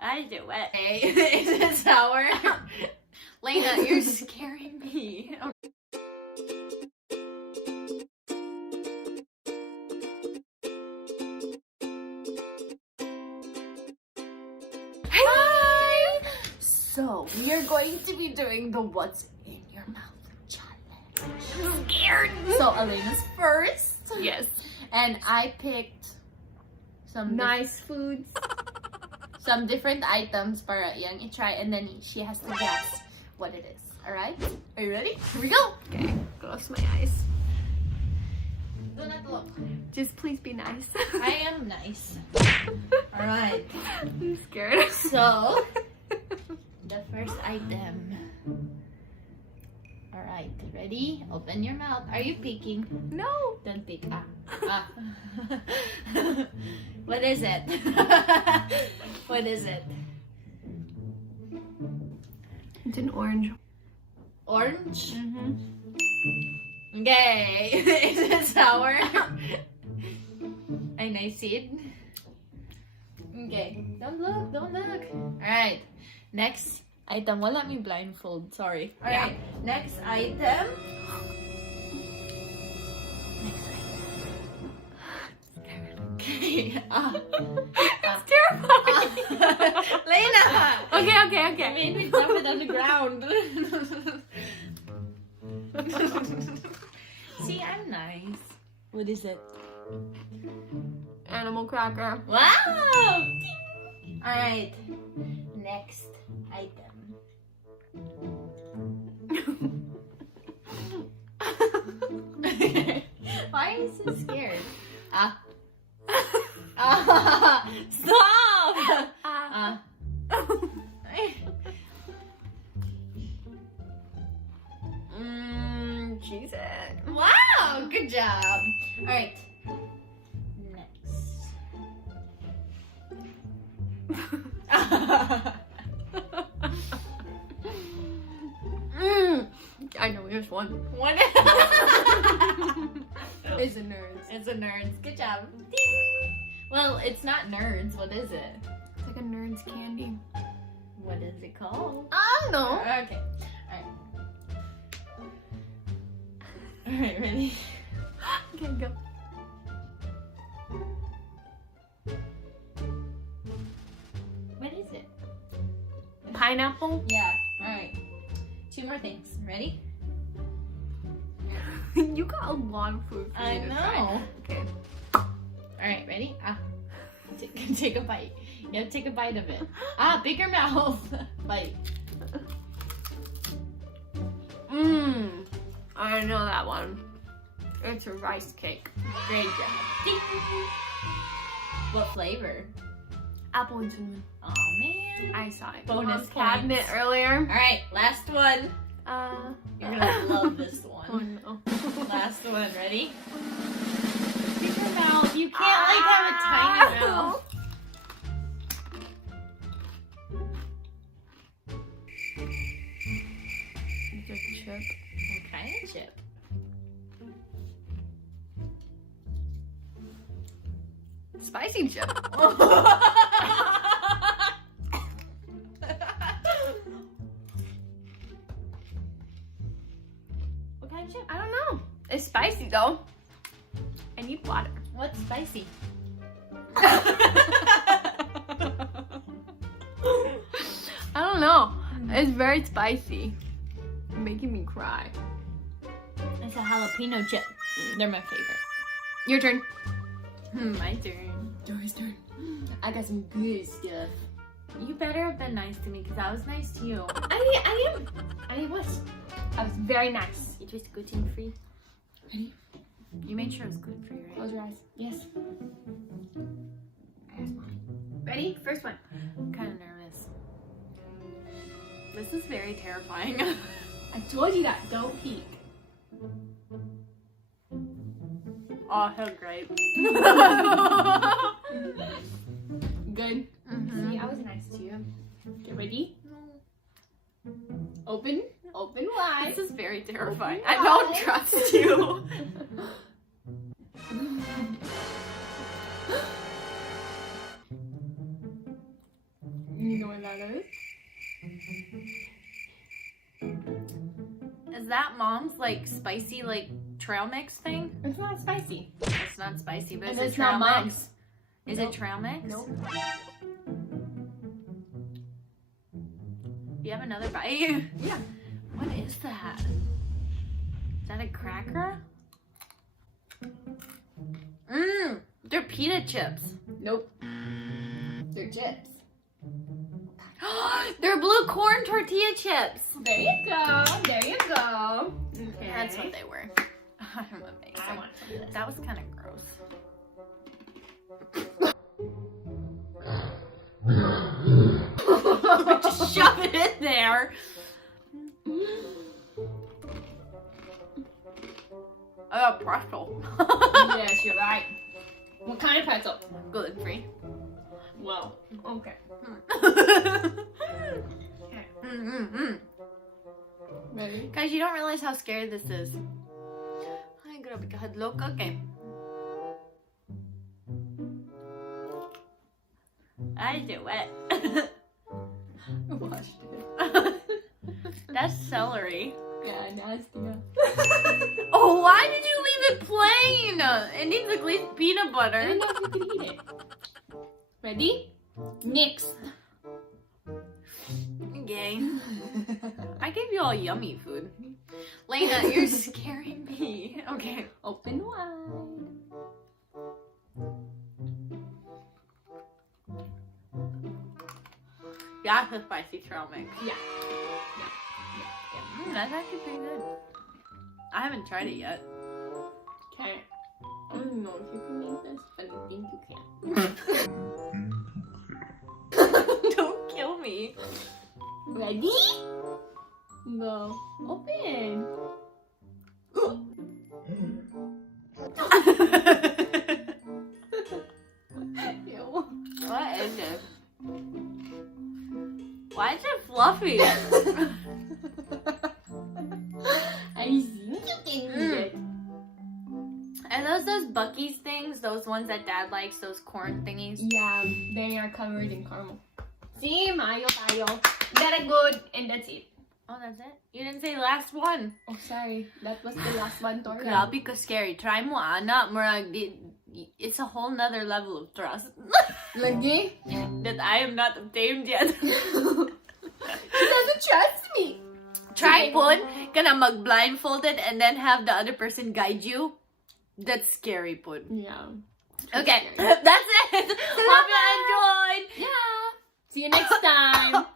I do it. Okay, is it sour? Lena, you're scaring me. Hi! So, we are going to be doing the What's in Your Mouth challenge. I'm scared. So, Elena's first. Yes. And I picked some Nice foods. some different items para yang i-try, and then she has to guess what it is. Alright? Are you ready? Here we go! Okay, close my eyes. Do not look. Just please be nice. I am nice. Alright. I'm scared. So, the first item. Alright, ready? Open your mouth. Are you peeking? No. Don't peek. Ah. What is it? What is it? It's an orange. Orange? Mm-hmm. Okay. Is it sour? Ay, nice seed. Okay. Don't look. Don't look. Alright. Next item. Wala me blindfold. Sorry. Alright. Next item. Next item. Okay. It's terrifying. Lena! Okay. You made me dump it on the ground. See, I'm nice. What is it? Animal cracker. Wow! Alright. Next item. Why are you so scared? Stop! Cheese it. Wow! Good job. Alright. Next. I know, here's one. What? It's a nerds. It's a nerds. Good job. Ding. Well, it's not nerds. What is it? It's like a nerds candy. What is it called? I don't know. Okay. Alright, ready? Okay, go. What is it? Pineapple? Yeah. Alright. 2 more things. Ready? You got a lot of food for I me to know. try. Okay. Alright, ready? Take a bite. You have to take a bite of it. Bigger mouth. Bite. I know that one. It's a rice cake. Great job. Ding. What flavor? Apple and cinnamon. Oh man. I saw it. Bonus Mom's cabinet points. earlier. Alright, last one. You're gonna love this Oh one. no. Last one, ready? Bigger mouth. You can't like have a tiny mouth. It's a chip. What kind of chip? Spicy chip. What kind of chip? I don't know. It's spicy though. I need water. What's spicy? I don't know. It's very spicy. You're making me cry. It's a jalapeno chip. They're my favorite. Your turn. My turn. Dory's turn. I got some good stuff. You better have been nice to me because I was nice to you. I was. I was very nice. It was gluten free. Ready? You made sure it was gluten free, right? Close your eyes. Yes. Ready? First one. I'm kind of nervous. This is very terrifying. I told you that. Don't peek. Oh, hell great. Good. Mm-hmm. See, I was nice to you. Get ready. Open wide. This is very terrifying. Open I don't wide. trust you. You what that is? Is that mom's like spicy like trail mix thing? It's not spicy. It's not spicy, but And is it it's trail not mix? mom's. Is Nope. it trail mix? Nope. You have another bite? Yeah. What is that? Is that a cracker? Mmm, they're pita chips. Nope. They're chips. They're blue corn tortilla chips. There you go. There you go. Okay. That's what they were. I'm amazing. I want some of this. That was kind of gross. Just shove it in there. I got pretzel. Yes, you're right. What kind of pretzel? Gluten free. Well, okay. Ready? Guys, you don't realize how scary this is. Ay, grabe ka hadlok. Okay. I do it. Washed it. That's celery. Yeah, nasty. Oh, why did you leave it plain? It needs at least peanut I butter. didn't know if you could eat it. Ready? Next. Okay. I gave you all yummy food. Lena, you're scaring me. Okay. Open wide. That's a spicy trail mix. Yeah. That's actually pretty good. I haven't tried it yet. Okay. I don't know if you can eat this, but I think you can. Don't kill me. Ready? Go. Open. Ew. What is it? Why is it fluffy? I think you can eat it. Are those Bucky's things? Those ones that Dad likes? Those corn thingies? Yeah, they are covered in caramel. See, mayo tayo. Very good. And that's it. Oh, that's it? You didn't say last one. Oh, sorry. That was the last one, Tora. Grabe ka scary. Try mo, Ana. Murag, it's a whole nother level of trust. Lagi? That I am not obtained yet. She doesn't trust me. Try pun, kana mag-blindfolded and then have the other person guide you. That's scary pun. Yeah. Okay, that's it. Hope you enjoyed. Yeah. See you next time.